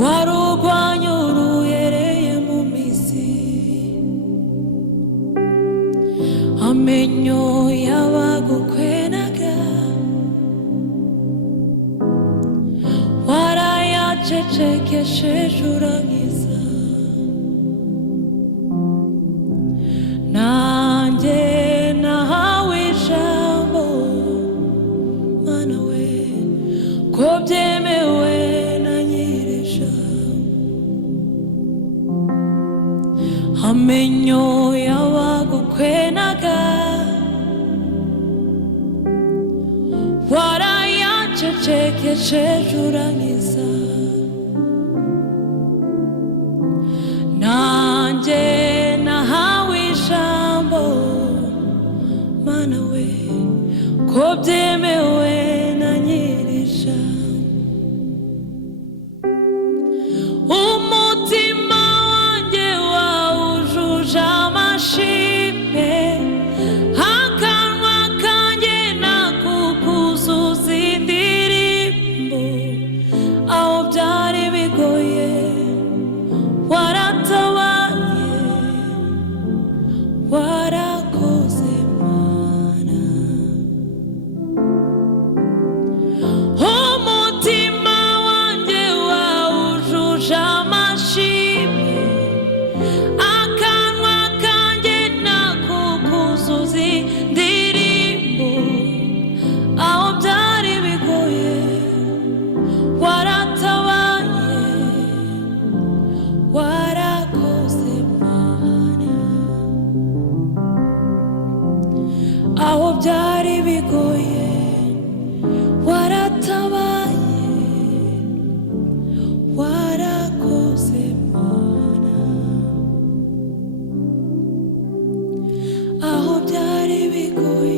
warurwanya uruhereye mu mizi, amenyo y'abagukwenaga warayacecekesheje urankiza. Nanjye nahawe ijambo Mana we, ko byemewe na nyir'ijambo, amenyo y'abagukwenaga warayacecekesheje urankiza. Nanjye nahawe ijambo Mana we, ko byemewe na nyir'ijambo, umutima wanjye wawujuje amashimwe, akanwa kanjye nakukuzuza indirimbo. Aho byari bigoye waratabaye, warakoze Mana. Umutima wanjye wawujuje amashimwe, akanwa kanjye nakukuzuza indirimbo. Aho byari bigoye waratabaye, warakoze Mana. Aho byari bigoye waratabaye, warakoze Mana. Aho byari bigoye